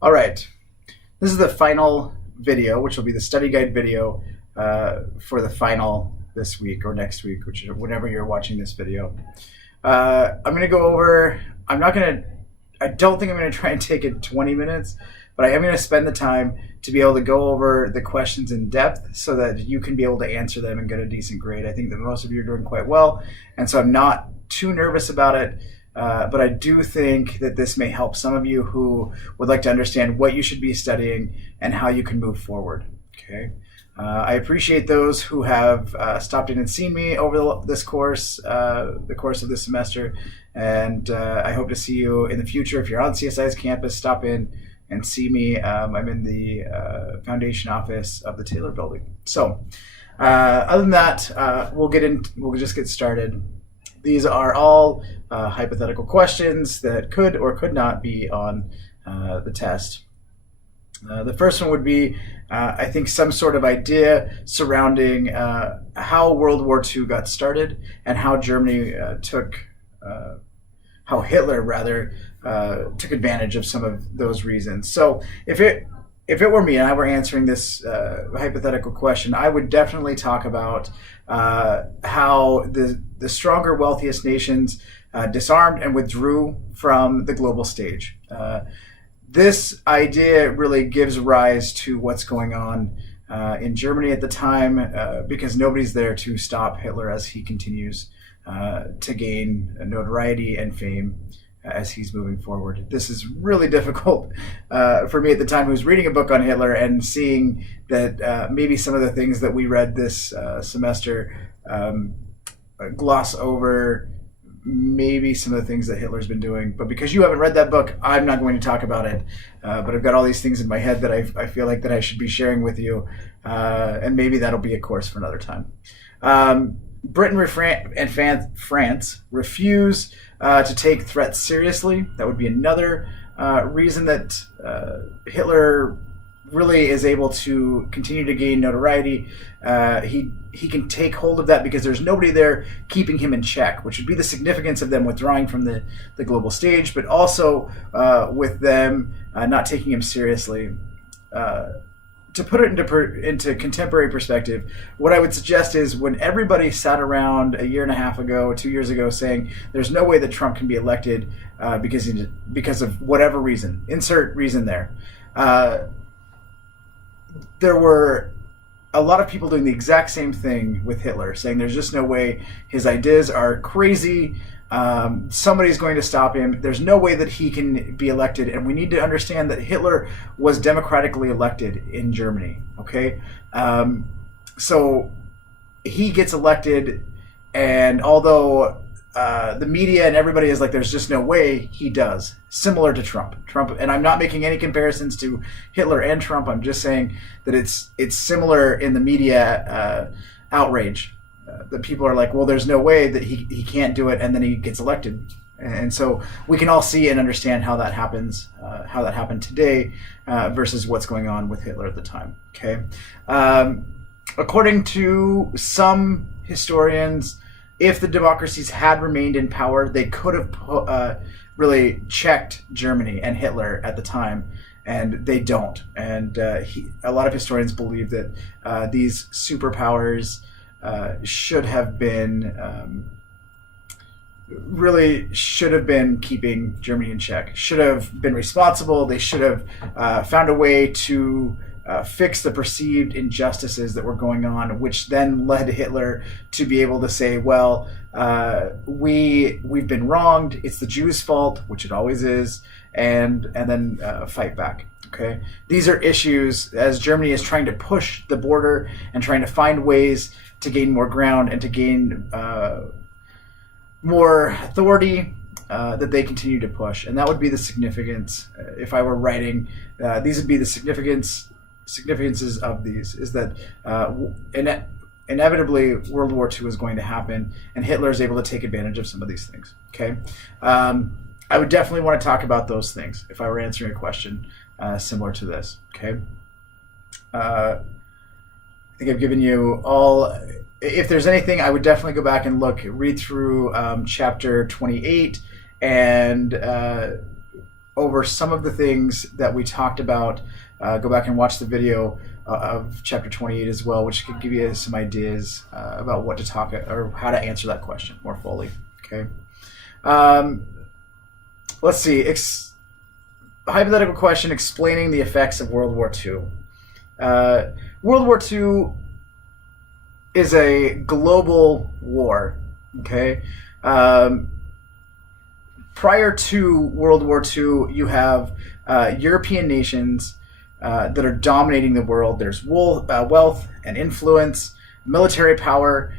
All right, this is the final video, which will be the study guide video for the final this week or next week, whenever you're watching this video. I'm going to go over, I don't think I'm going to try and take it 20 minutes, but I am going to spend the time to be able to go over the questions in depth so that you can be able to answer them and get a decent grade. I think that most of you are doing quite well, and so I'm not too nervous about it. But I do think that this may help some of you who would like to understand what you should be studying and how you can move forward. Okay. I appreciate those who have stopped in and seen me over this course, the course of this semester, and I hope to see you in the future. If you're on CSI's campus, stop in and see me. I'm in the foundation office of the Taylor Building. So, other than that, we'll just get started. These are all hypothetical questions that could or could not be on the test. The first one would be, I think, some sort of idea surrounding how World War II got started and how Germany how Hitler rather took advantage of some of those reasons. So if it were me and I were answering this hypothetical question, I would definitely talk about how the stronger, wealthiest nations disarmed and withdrew from the global stage. This idea really gives rise to what's going on in Germany at the time because nobody's there to stop Hitler as he continues to gain notoriety and fame as he's moving forward. This is really difficult for me at the time who was reading a book on Hitler and seeing that maybe some of the things that we read this semester gloss over maybe some of the things that Hitler's been doing. But because you haven't read that book, I'm not going to talk about it. But I've got all these things in my head that I feel like that I should be sharing with you. And maybe that'll be a course for another time. Britain and France refuse to take threats seriously. That would be another reason that Hitler really is able to continue to gain notoriety. He can take hold of that because there's nobody there keeping him in check, which would be the significance of them withdrawing from the global stage, but also with them not taking him seriously. To put it into contemporary perspective, what I would suggest is when everybody sat around a year and a half ago, 2 years ago, saying there's no way that Trump can be elected because of whatever reason, insert reason there. There were a lot of people doing the exact same thing with Hitler, saying there's just no way, his ideas are crazy, somebody's going to stop him, there's no way that he can be elected, and we need to understand that Hitler was democratically elected in Germany, okay? So he gets elected, and although the media and everybody is like, there's just no way, he does. Similar to Trump, and I'm not making any comparisons to Hitler and Trump. I'm just saying that it's similar in the media outrage. That people are like, well, there's no way that he can't do it, and then he gets elected. And so we can all see and understand how that happens, how that happened today versus what's going on with Hitler at the time. Okay, according to some historians, if the democracies had remained in power, they could have really checked Germany and Hitler at the time, and they don't. And a lot of historians believe that these superpowers should have been keeping Germany in check, should have been responsible. They should have found a way to fix the perceived injustices that were going on, which then led Hitler to be able to say, well, we've been wronged, it's the Jews' fault, which it always is, and then fight back. Okay, these are issues as Germany is trying to push the border and trying to find ways to gain more ground and to gain more authority that they continue to push. And that would be the significance. If I were writing, these would be the significances of these, is that inevitably World War II is going to happen, and Hitler is able to take advantage of some of these things. Okay, I would definitely want to talk about those things if I were answering a question similar to this. Okay, I think I've given you all. If there's anything, I would definitely go back and read through chapter 28 and over some of the things that we talked about. Go back and watch the video of chapter 28 as well, which could give you some ideas about what to talk or how to answer that question more fully. Okay. Let's see. Hypothetical question explaining the effects of World War II. World War II is a global war. Okay. Prior to World War II, you have European nations that are dominating the world. There's wealth and influence, military power.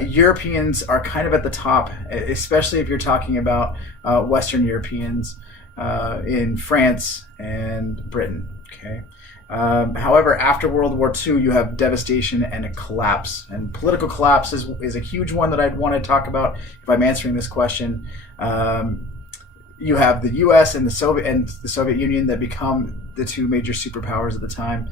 Europeans are kind of at the top, especially if you're talking about Western Europeans in France and Britain. Okay. However, after World War II, you have devastation and a collapse. And political collapse is a huge one that I'd want to talk about if I'm answering this question. You have the U.S. and the Soviet Union that become the two major superpowers at the time.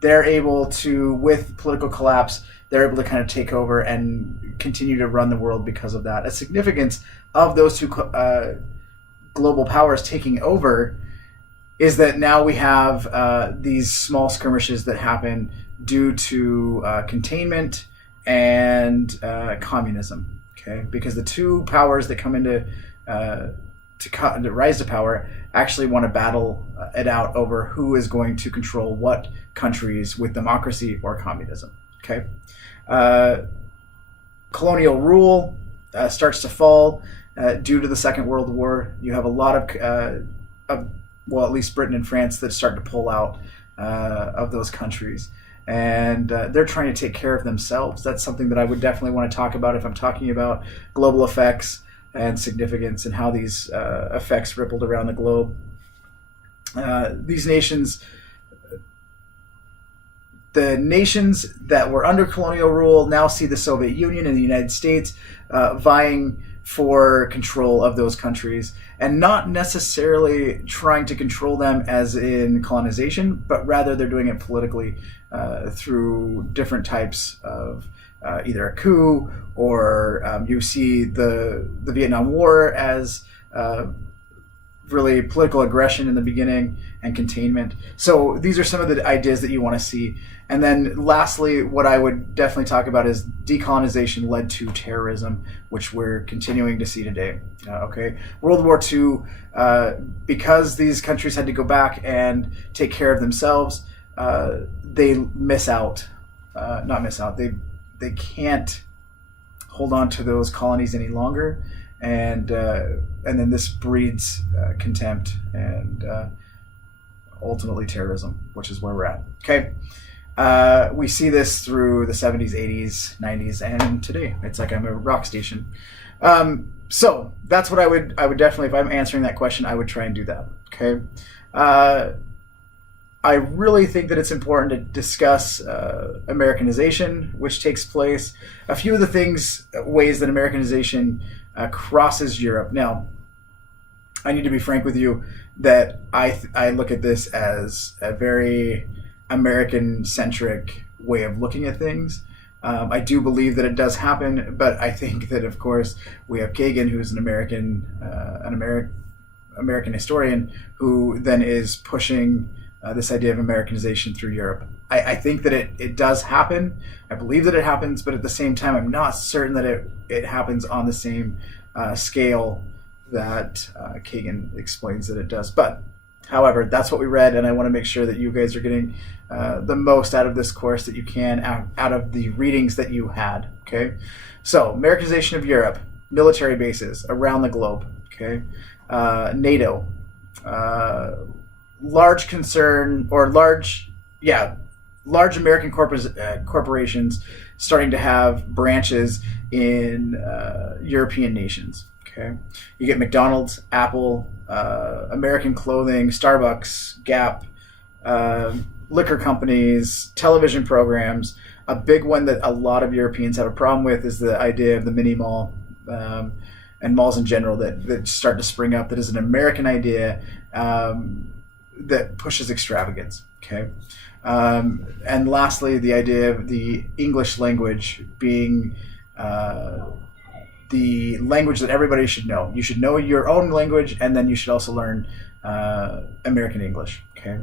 They're able to, with political collapse, they're able to kind of take over and continue to run the world because of that. A significance of those two global powers taking over is that now we have these small skirmishes that happen due to containment and communism. Okay, because the two powers that come into to rise to power actually want to battle it out over who is going to control what countries with democracy or communism. Okay, colonial rule starts to fall due to the Second World War. You have a lot of well, at least Britain and France that start to pull out of those countries. And they're trying to take care of themselves. That's something that I would definitely want to talk about if I'm talking about global effects and significance and how these effects rippled around the globe. These nations, the nations that were under colonial rule now see the Soviet Union and the United States vying for control of those countries, and not necessarily trying to control them as in colonization, but rather they're doing it politically through different types of either a coup or you see the Vietnam War as really political aggression in the beginning and containment. So these are some of the ideas that you want to see. And then lastly, what I would definitely talk about is decolonization led to terrorism, which we're continuing to see today. Okay, World War II, because these countries had to go back and take care of themselves, they miss out. Not miss out. They can't hold on to those colonies any longer, and then this breeds contempt and ultimately terrorism, which is where we're at. Okay. We see this through the 70s, 80s, 90s, and today. It's like I'm a rock station. So that's what I would definitely, if I'm answering that question, I would try and do that. Okay. I really think that it's important to discuss Americanization, which takes place. A few of the ways that Americanization crosses Europe. Now, I need to be frank with you that I look at this as a very American-centric way of looking at things. I do believe that it does happen, but I think that, of course, we have Kagan, who's an American historian, who then is pushing this idea of Americanization through Europe. I think that it does happen. I believe that it happens, but at the same time, I'm not certain that it happens on the same scale that Kagan explains that it does. But however, that's what we read, and I want to make sure that you guys are getting the most out of this course that you can out of the readings that you had. Okay, so Americanization of Europe, military bases around the globe. Okay, NATO, large American corporations starting to have branches in European nations. Okay, you get McDonald's, Apple, American clothing, Starbucks, Gap, liquor companies, television programs. A big one that a lot of Europeans have a problem with is the idea of the mini mall and malls in general that start to spring up. That is an American idea that pushes extravagance. Okay, and lastly, the idea of the English language being the language that everybody should know. You should know your own language, and then you should also learn American English. Okay.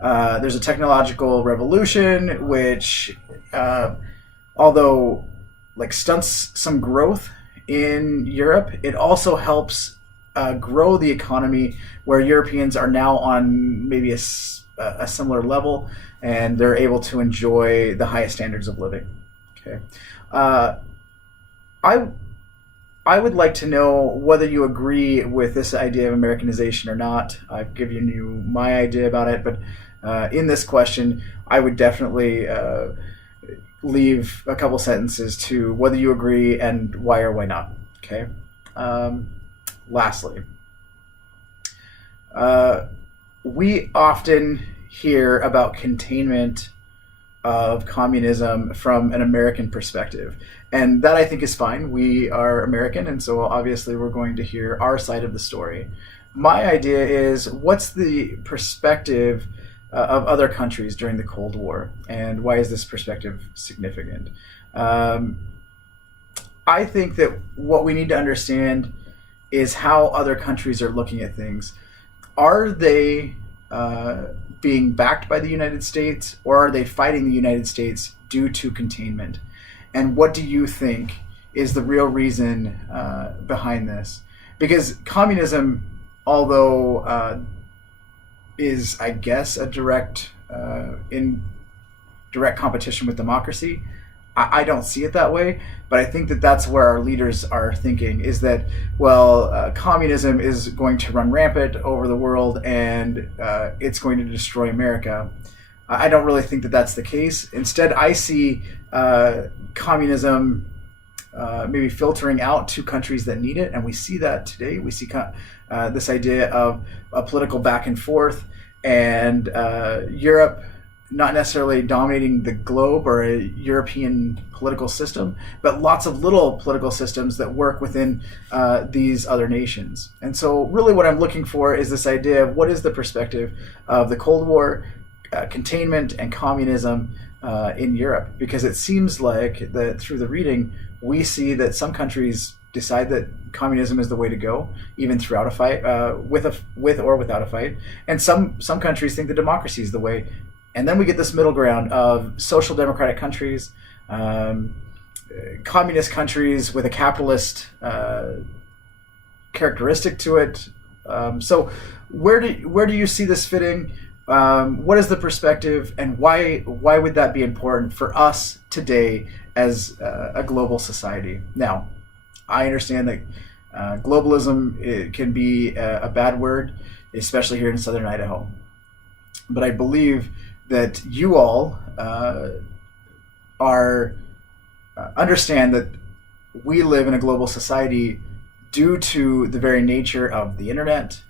There's a technological revolution which, although like stunts some growth in Europe, it also helps grow the economy, where Europeans are now on maybe a similar level, and they're able to enjoy the highest standards of living. Okay. I would like to know whether you agree with this idea of Americanization or not. I've given you my idea about it, but in this question, I would definitely leave a couple sentences to whether you agree and why or why not. Okay. Lastly, we often hear about containment of communism from an American perspective. And that I think is fine. We are American, and so obviously we're going to hear our side of the story. My idea is, what's the perspective of other countries during the Cold War, and why is this perspective significant? I think that what we need to understand is how other countries are looking at things. Are they being backed by the United States, or are they fighting the United States due to containment? And what do you think is the real reason behind this? Because communism, although is, I guess, a direct competition with democracy, I don't see it that way. But I think that that's where our leaders are thinking, is that, well, communism is going to run rampant over the world, and it's going to destroy America. I don't really think that that's the case. Instead, I see communism maybe filtering out to countries that need it, and we see that today. We see this idea of a political back and forth, and Europe not necessarily dominating the globe or a European political system, but lots of little political systems that work within these other nations. And so really what I'm looking for is this idea of what is the perspective of the Cold War, containment, and communism in Europe, because it seems like that through the reading we see that some countries decide that communism is the way to go, even throughout a fight, with or without a fight, and some countries think that democracy is the way. And then we get this middle ground of social democratic countries, communist countries with a capitalist characteristic to it. So where do you see this fitting? What is the perspective, and why would that be important for us today as a global society? Now, I understand that globalism, it can be a bad word, especially here in southern Idaho. But I believe that you all understand that we live in a global society due to the very nature of the internet,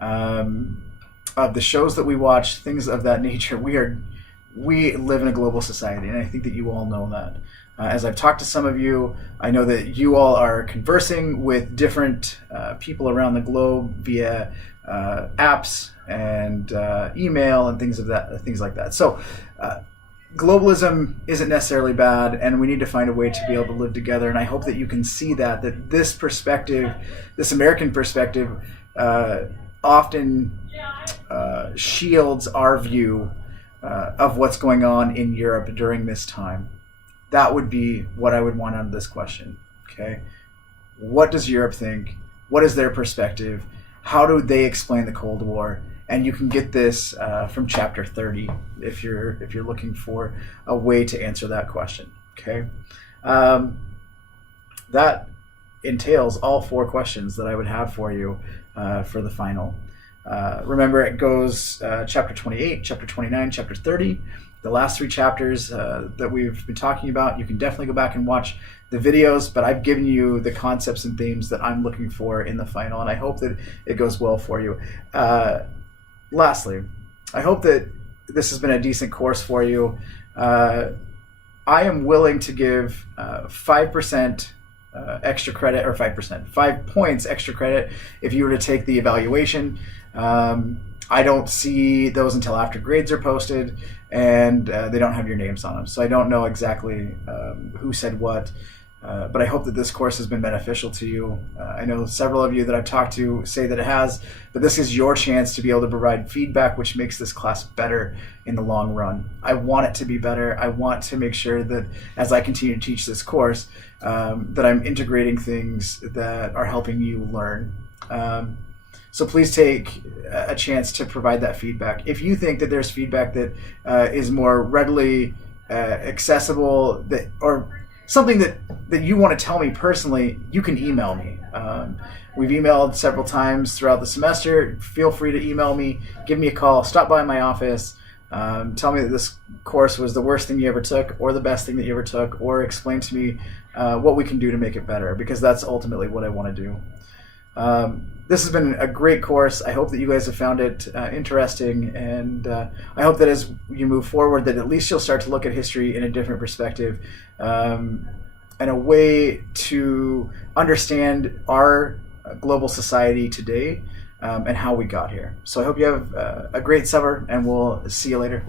of the shows that we watch, things of that nature. We live in a global society, and I think that you all know that. As I've talked to some of you, I know that you all are conversing with different people around the globe via apps and email and things like that. So globalism isn't necessarily bad, and we need to find a way to be able to live together. And I hope that you can see that this perspective, this American perspective, often shields our view of what's going on in Europe during this time. That would be what I would want out of this question. Okay, what does Europe think? What is their perspective? How do they explain the Cold War? And you can get this from chapter 30 if you're looking for a way to answer that question. Okay, that entails all 4 questions that I would have for you for the final. Remember, it goes chapter 28, chapter 29, chapter 30. The last 3 chapters that we've been talking about, you can definitely go back and watch the videos, but I've given you the concepts and themes that I'm looking for in the final, and I hope that it goes well for you. Lastly, I hope that this has been a decent course for you. I am willing to give 5% extra credit, or 5 points extra credit if you were to take the evaluation. I don't see those until after grades are posted, and they don't have your names on them. So I don't know exactly who said what. But I hope that this course has been beneficial to you. I know several of you that I've talked to say that it has, but this is your chance to be able to provide feedback which makes this class better in the long run. I want it to be better. I want to make sure that as I continue to teach this course, that I'm integrating things that are helping you learn. So please take a chance to provide that feedback. If you think that there's feedback that is more readily accessible, or something that you want to tell me personally, you can email me. We've emailed several times throughout the semester. Feel free to email me, give me a call, stop by my office, tell me that this course was the worst thing you ever took or the best thing that you ever took, or explain to me what we can do to make it better, because that's ultimately what I want to do. This has been a great course. I hope that you guys have found it interesting, and I hope that as you move forward that at least you'll start to look at history in a different perspective, and a way to understand our global society today, and how we got here. So I hope you have a great summer, and we'll see you later.